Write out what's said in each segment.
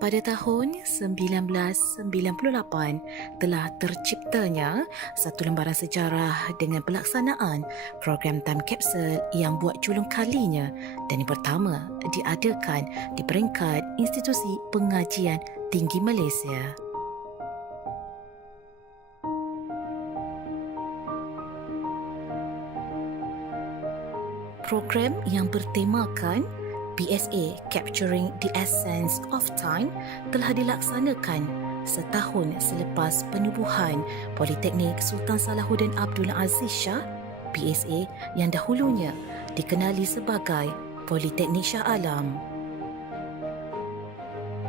Pada tahun 1998 telah terciptanya satu lembaran sejarah dengan pelaksanaan program Time Capsule yang buat julung kalinya dan yang pertama diadakan di peringkat Institusi Pengajian Tinggi Malaysia. Program yang bertemakan PSA Capturing the Essence of Time telah dilaksanakan setahun selepas penubuhan Politeknik Sultan Salahuddin Abdul Aziz Shah PSA yang dahulunya dikenali sebagai Politeknik Shah Alam.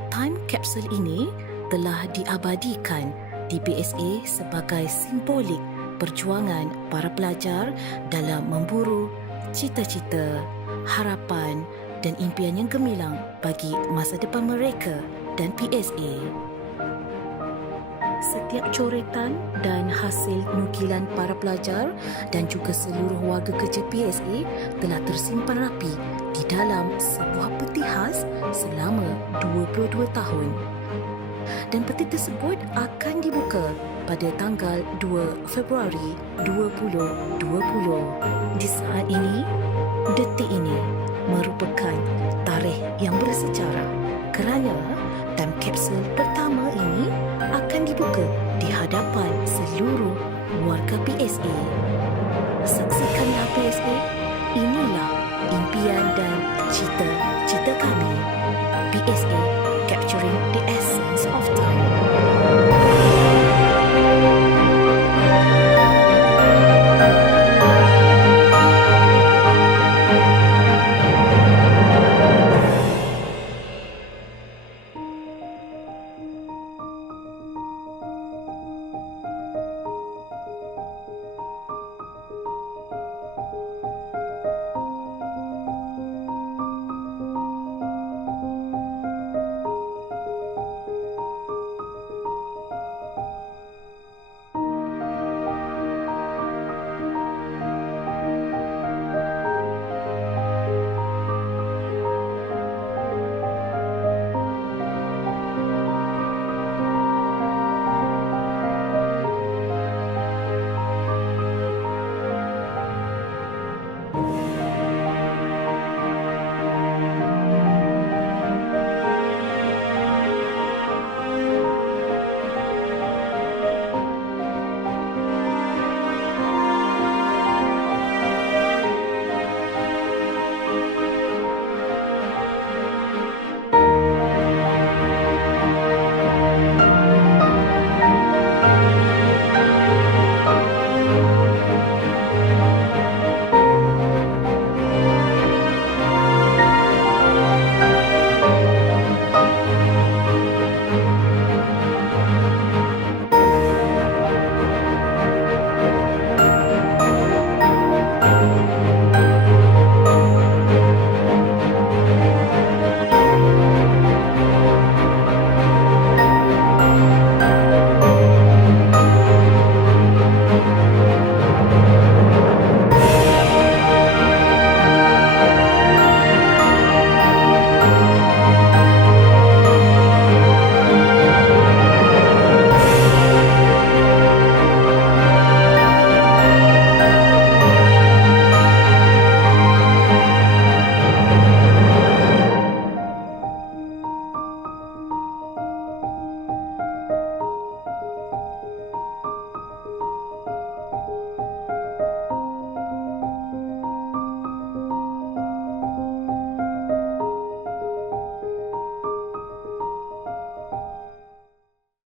Time Capsule ini telah diabadikan di PSA sebagai simbolik perjuangan para pelajar dalam memburu cita-cita, harapan dan impian yang gemilang bagi masa depan mereka dan PSA. Setiap coretan dan hasil nukilan para pelajar dan juga seluruh warga kerja PSA telah tersimpan rapi di dalam sebuah peti khas selama 22 tahun. Dan peti tersebut akan dibuka pada tanggal 2 Februari 2020. Di saat ini, detik ini merupakan tarikh yang bersejarah kerana Time Capsule pertama ini akan dibuka di hadapan seluruh warga PSA. Saksikanlah PSA, inilah impian dan cita